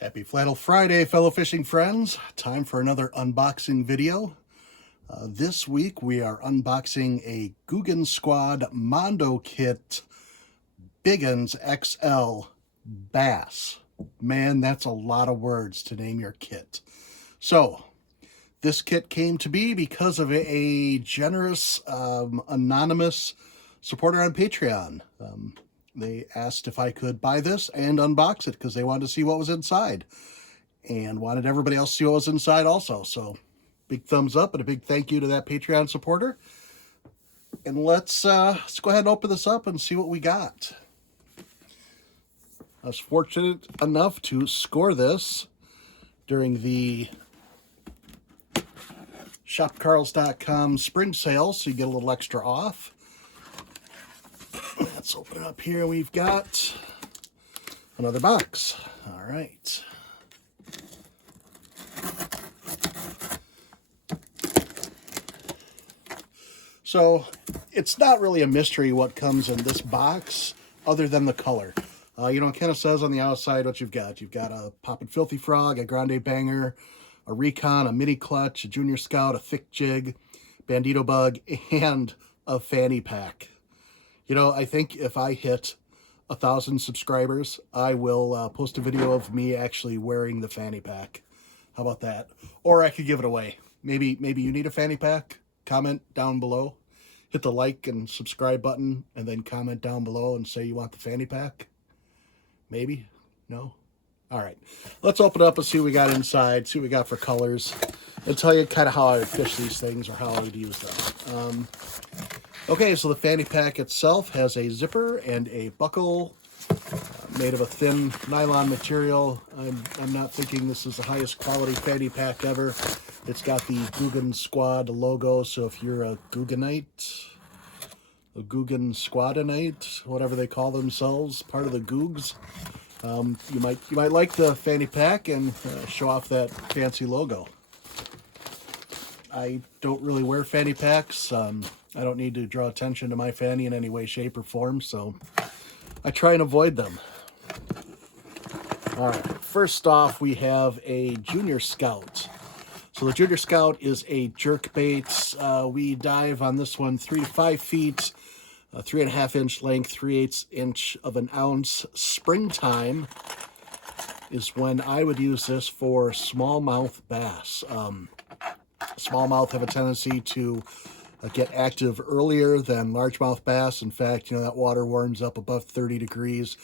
Happy Flannel Friday, fellow fishing friends. Time for another unboxing video. This week we are unboxing a Googan Squad Mondo Kit Bigguns XL Bass. Man, that's a lot of words to name your kit. So, this kit came to be because of a generous, anonymous supporter on Patreon. They asked if I could buy this and unbox it because they wanted to see what was inside and wanted everybody else to see what was inside also. So big thumbs up and a big thank you to that Patreon supporter. And let's go ahead and open this up and see what we got. I was fortunate enough to score this during the shopkarls.com spring sale, so you get a little extra off. Let's open it up here. We've got another box. All right. So it's not really a mystery what comes in this box other than the color. It kind of says on the outside what you've got. You've got a Poppin' Filthy Frog, a Grande Banger, a Recon, a Mini Clutch, a Junior Scout, a Thick Jig, Bandito Bug, and a fanny pack. I think if I hit 1,000 subscribers, I will post a video of me actually wearing the fanny pack. How about that? Or I could give it away. Maybe you need a fanny pack? Comment down below. Hit the like and subscribe button, and then comment down below and say you want the fanny pack. Maybe? No? All right. Let's open it up and see what we got inside, see what we got for colors, and tell you kind of how I would fish these things or how I would use them. Okay, so the fanny pack itself has a zipper and a buckle made of a thin nylon material. I'm not thinking this is the highest quality fanny pack ever. It's got the Googan Squad logo, so if you're a Googanite, a Googan Squadonite, whatever they call themselves, part of the Googs, you might like the fanny pack and show off that fancy logo. I don't really wear fanny packs. I don't need to draw attention to my fanny in any way, shape, or form, so I try and avoid them. All right, first off, we have a Junior Scout. So the Junior Scout is a jerk bait. We dive on this one 3 to 5 feet, 3.5-inch length, 3/8 inch of an ounce. Springtime is when I would use this for smallmouth bass. Smallmouth have a tendency to get active earlier than largemouth bass. In fact, that water warms up above 30 degrees,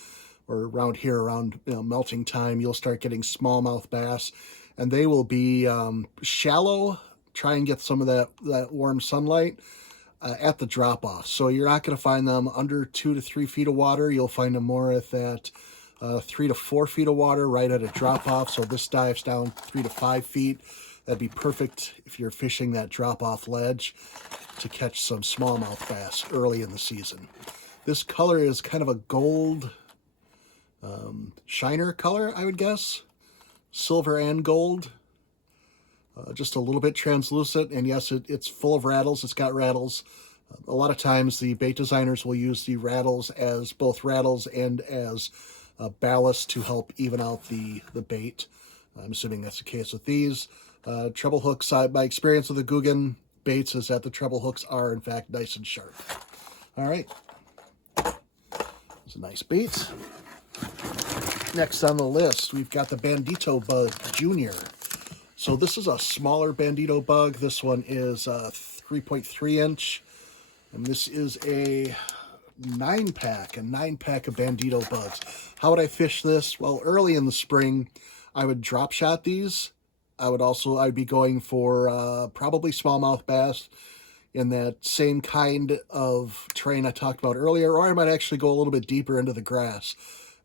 or around here, around melting time, you'll start getting smallmouth bass, and they will be shallow, try and get some of that warm sunlight at the drop-off. So you're not going to find them under 2 to 3 feet of water. You'll find them more at that 3 to 4 feet of water right at a drop-off. So this dives down 3 to 5 feet. That'd be perfect if you're fishing that drop-off ledge to catch some smallmouth bass early in the season. This color is kind of a gold shiner color, I would guess. Silver and gold. Just a little bit translucent, and yes, it's full of rattles. It's got rattles. A lot of times the bait designers will use the rattles as both rattles and as ballast to help even out the bait. I'm assuming that's the case with these. Treble hooks, my experience with the Googan baits is that the treble hooks are, in fact, nice and sharp. All right. It's a nice bait. Next on the list, we've got the Bandito Bug Junior. So this is a smaller Bandito bug. This one is 3.3 inch. And this is a 9-pack of Bandito bugs. How would I fish this? Well, early in the spring, I would drop shot these. I'd be going for probably smallmouth bass in that same kind of terrain I talked about earlier, or I might actually go a little bit deeper into the grass.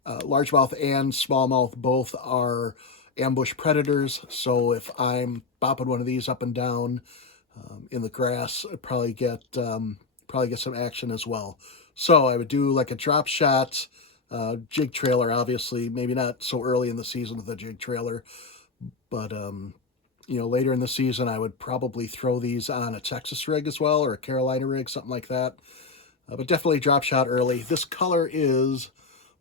Largemouth and smallmouth both are ambush predators, so if I'm bopping one of these up and down in the grass, I'd probably get some action as well. So I would do like a drop shot, jig trailer, obviously, maybe not so early in the season with a jig trailer, but later in the season, I would probably throw these on a Texas rig as well, or a Carolina rig, something like that. But definitely drop shot early. This color is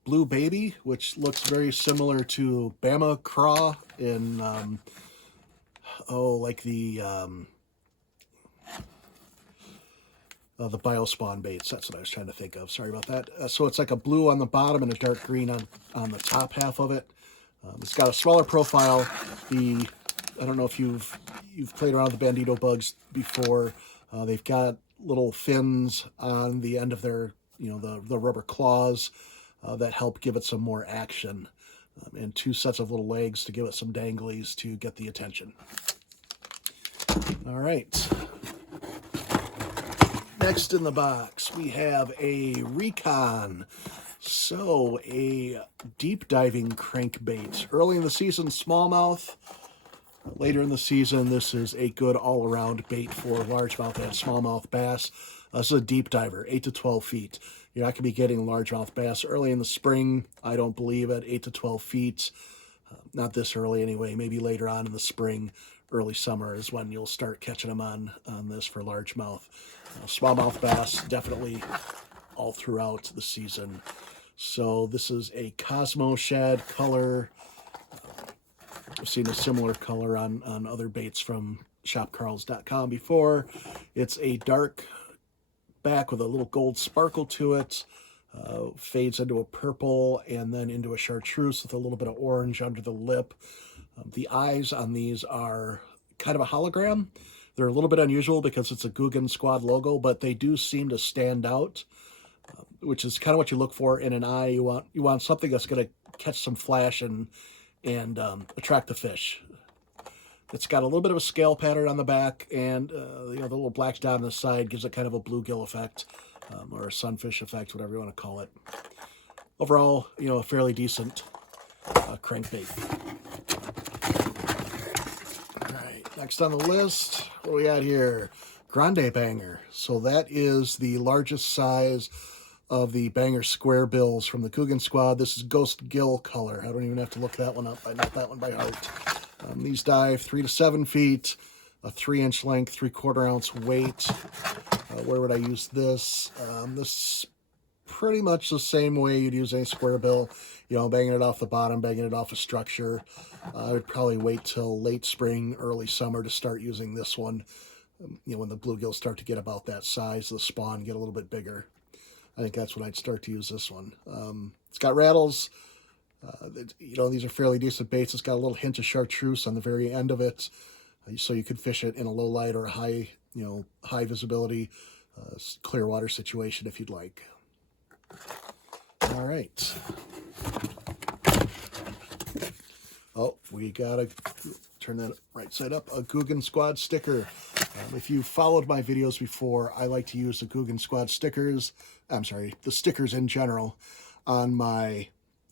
Blue Baby, which looks very similar to Bama Craw in, like the Biospawn baits. That's what I was trying to think of. Sorry about that. So it's like a blue on the bottom and a dark green on the top half of it. It's got a smaller profile. I don't know if you've played around with the Bandito bugs before. They've got little fins on the end of their, the rubber claws that help give it some more action, and two sets of little legs to give it some danglies to get the attention. All right. Next in the box, we have a Recon. So, a deep diving crankbait. Early in the season, smallmouth. Later in the season, this is a good all-around bait for largemouth and smallmouth bass. This is a deep diver, 8 to 12 feet. You're not going to be getting largemouth bass early in the spring, I don't believe, at 8 to 12 feet. Not this early anyway, maybe later on in the spring, early summer is when you'll start catching them on this for largemouth. Smallmouth bass, definitely all throughout the season. So this is a Cosmo shad color. I've seen a similar color on other baits from shopkarls.com before. It's a dark back with a little gold sparkle to it. Fades into a purple and then into a chartreuse with a little bit of orange under the lip. The eyes on these are kind of a hologram. They're a little bit unusual because it's a Googan squad logo, but they do seem to stand out, which is kind of what you look for in an eye. You want something that's going to catch some flash and attract the fish. It's got a little bit of a scale pattern on the back, and the little black dot on the side gives it kind of a bluegill effect, or a sunfish effect, whatever you want to call it. Overall, a fairly decent crankbait. All right, next on the list, what do we got here? Grande Banger. So that is the largest size of the Banger square bills from the Googan squad. This is Ghost Gill color. I don't even have to look that one up. I know that one by heart. These dive 3 to 7 feet, a 3-inch length, 3/4 ounce weight. Where would I use this? This is pretty much the same way you'd use any square bill. Banging it off the bottom, banging it off a structure. I would probably wait till late spring, early summer to start using this one. When the bluegills start to get about that size, the spawn get a little bit bigger. I think that's when I'd start to use this one. It's got rattles. These are fairly decent baits. It's got a little hint of chartreuse on the very end of it, so you could fish it in a low light or a high visibility, clear water situation if you'd like. All right. Oh, we gotta turn that right side up. A Googan Squad sticker. If you've followed my videos before, I like to use the Googan Squad stickers. The stickers in general on my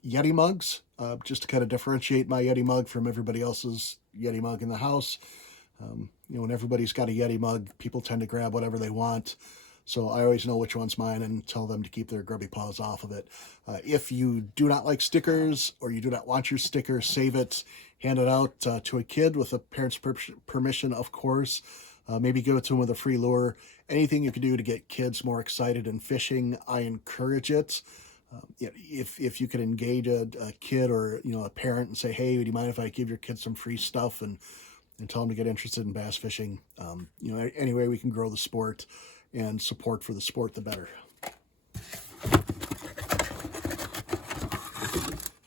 Yeti mugs, just to kind of differentiate my Yeti mug from everybody else's Yeti mug in the house. When everybody's got a Yeti mug, people tend to grab whatever they want. So I always know which one's mine and tell them to keep their grubby paws off of it. If you do not like stickers or you do not want your sticker, save it, hand it out to a kid with a parent's permission, of course. Maybe give it to them with a free lure. Anything you can do to get kids more excited in fishing, I encourage it. If you can engage a kid or a parent and say, hey, would you mind if I give your kid some free stuff and tell them to get interested in bass fishing? Any way we can grow the sport and support for the sport, the better.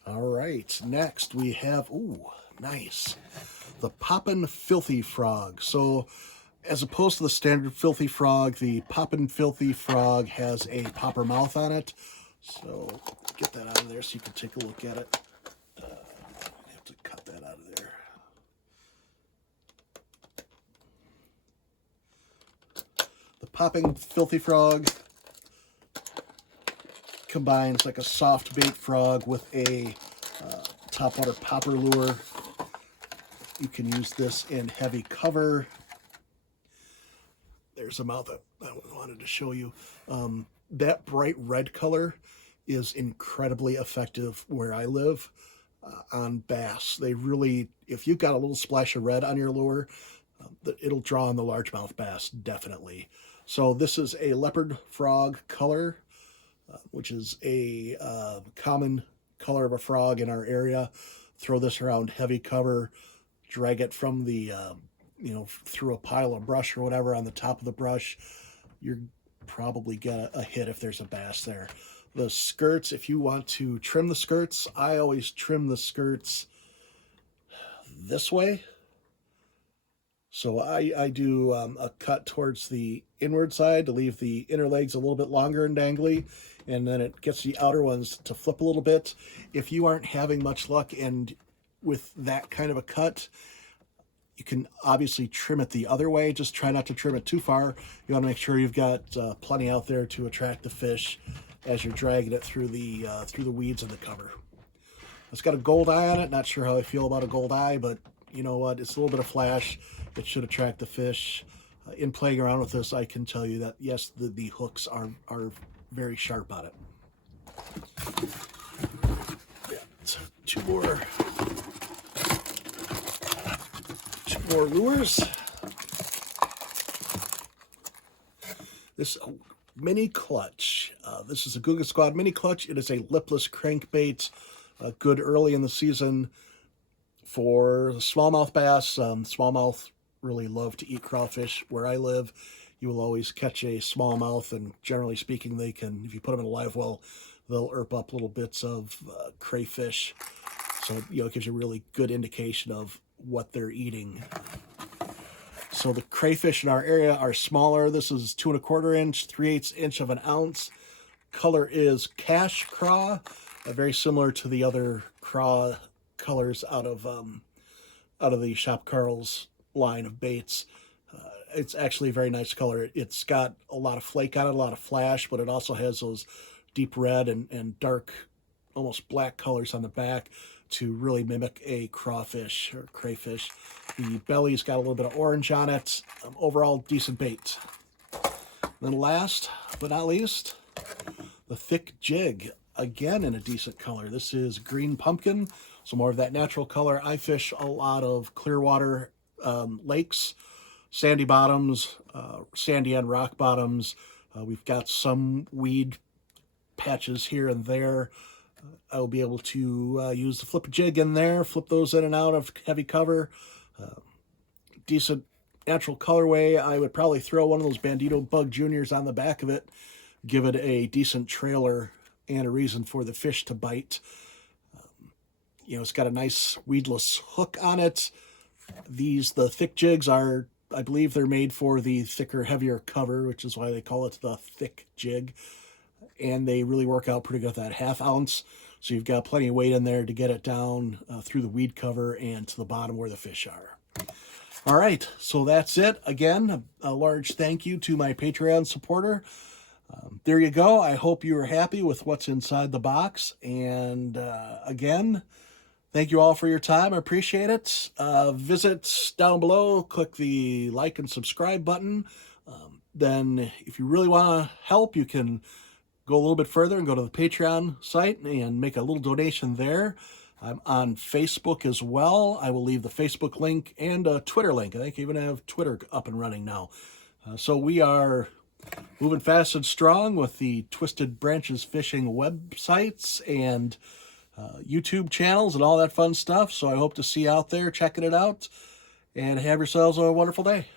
All right, next we have, nice, the Poppin' Filthy Frog. So as opposed to the standard Filthy Frog, the Poppin' Filthy Frog has a popper mouth on it. So get that out of there so you can take a look at it. I have to cut that out of there. The Popping Filthy Frog combines like a soft bait frog with a topwater popper lure. You can use this in heavy cover. There's a mouth that I wanted to show you. That bright red color is incredibly effective where I live on bass. They really, if you've got a little splash of red on your lure, it'll draw on the largemouth bass, definitely. So this is a leopard frog color. which is a common color of a frog in our area. Throw this around heavy cover, drag it from the, through a pile of brush or whatever on the top of the brush. You're probably get a hit if there's a bass there. The skirts, if you want to trim the skirts, I always trim the skirts this way. So I do a cut towards the inward side to leave the inner legs a little bit longer and dangly, and then it gets the outer ones to flip a little bit. If you aren't having much luck and with that kind of a cut, you can obviously trim it the other way. Just try not to trim it too far. You want to make sure you've got plenty out there to attract the fish as you're dragging it through the weeds and the cover. It's got a gold eye on it. Not sure how I feel about a gold eye, but you know what? It's a little bit of flash. It should attract the fish. In playing around with this, I can tell you that, yes, the hooks are very sharp on it. Yeah, so two more lures. This mini clutch. This is a Googan Squad mini clutch. It is a lipless crankbait, good early in the season for smallmouth bass. Smallmouth really love to eat crawfish. Where I live, you will always catch a smallmouth, and generally speaking, they can, if you put them in a live well, they'll erp up little bits of crayfish. So, it gives you a really good indication of what they're eating. So the crayfish in our area are smaller. This is 2 1/4 inch, 3/8 inch of an ounce. Color is cash craw, very similar to the other craw colors out of the shopkarls line of baits. It's actually a very nice color. It's got a lot of flake on it, a lot of flash, but it also has those deep red and dark, almost black colors on the back to really mimic a crawfish or crayfish. The belly's got a little bit of orange on it. Overall, decent bait. Then last but not least, the thick jig. Again, in a decent color. This is green pumpkin, so more of that natural color. I fish a lot of clear water lakes, sandy bottoms, sandy and rock bottoms. We've got some weed patches here and there. I will be able to use the flip jig in there, flip those in and out of heavy cover. Decent natural colorway. I would probably throw one of those Bandito Bug Juniors on the back of it, give it a decent trailer and a reason for the fish to bite. It's got a nice weedless hook on it. The thick jigs are, I believe they're made for the thicker, heavier cover, which is why they call it the thick jig. And they really work out pretty good with that 1/2 ounce. So you've got plenty of weight in there to get it down through the weed cover and to the bottom where the fish are. All right, so that's it. Again, a large thank you to my Patreon supporter. There you go. I hope you are happy with what's inside the box. And again, thank you all for your time. I appreciate it. Visit down below, click the like and subscribe button. Then if you really want to help, you can go a little bit further and go to the Patreon site and make a little donation there. I'm on Facebook as well. I will leave the Facebook link and a Twitter link. I think I even have Twitter up and running now. So we are moving fast and strong with the Twisted Branches Fishing websites and YouTube channels and all that fun stuff. So I hope to see you out there checking it out, and have yourselves a wonderful day.